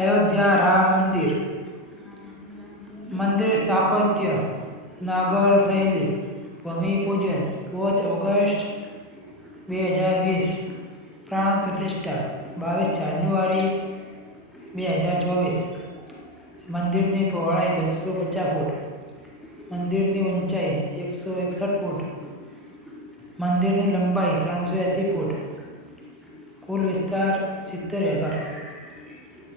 અયોધ્યા રામ મંદિર. મંદિર સ્થાપત્ય નાગર શૈલી. ભૂમિપૂજન 5 ઓગસ્ટ 2020. પ્રાણ પ્રતિષ્ઠા 22 જાન્યુઆરી 2024. મંદિરની પહોળાઈ 250 ફૂટ. મંદિરની ઊંચાઈ 161 ફૂટ. મંદિરની લંબાઈ 380 ફૂટ. કુલ વિસ્તાર 70 એકર.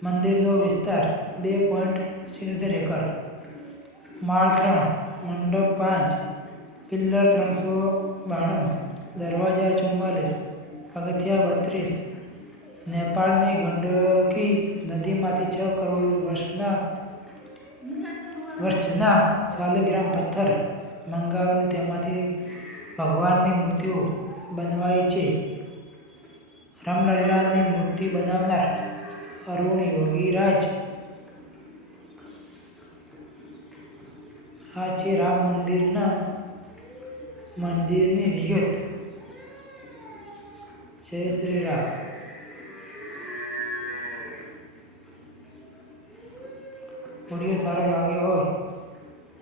મંદિરનો વિસ્તાર 2.77 એકર. માળ 3, મંડપ 5, પિલ્લર 392, દરવાજા 44, પગથિયા 32. નેપાળની ગંડકી નદીમાંથી 6 કરોડ વર્ષ જૂના શાલિગ્રામ પથ્થર મંગાવીને તેમાંથી ભગવાનની મૂર્તિઓ બનાવાઈ છે. રામલલ્લાની મૂર્તિ બનાવનાર અરુણ યોગીરાજ. આ છે રામ મંદિરની વિગત. જય શ્રી રામ. વિડીયો સારો લાગ્યો હોય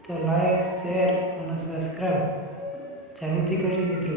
તો લાઈક, શેર અને સબસ્ક્રાઈબ જરૂરથી કરજો મિત્રો.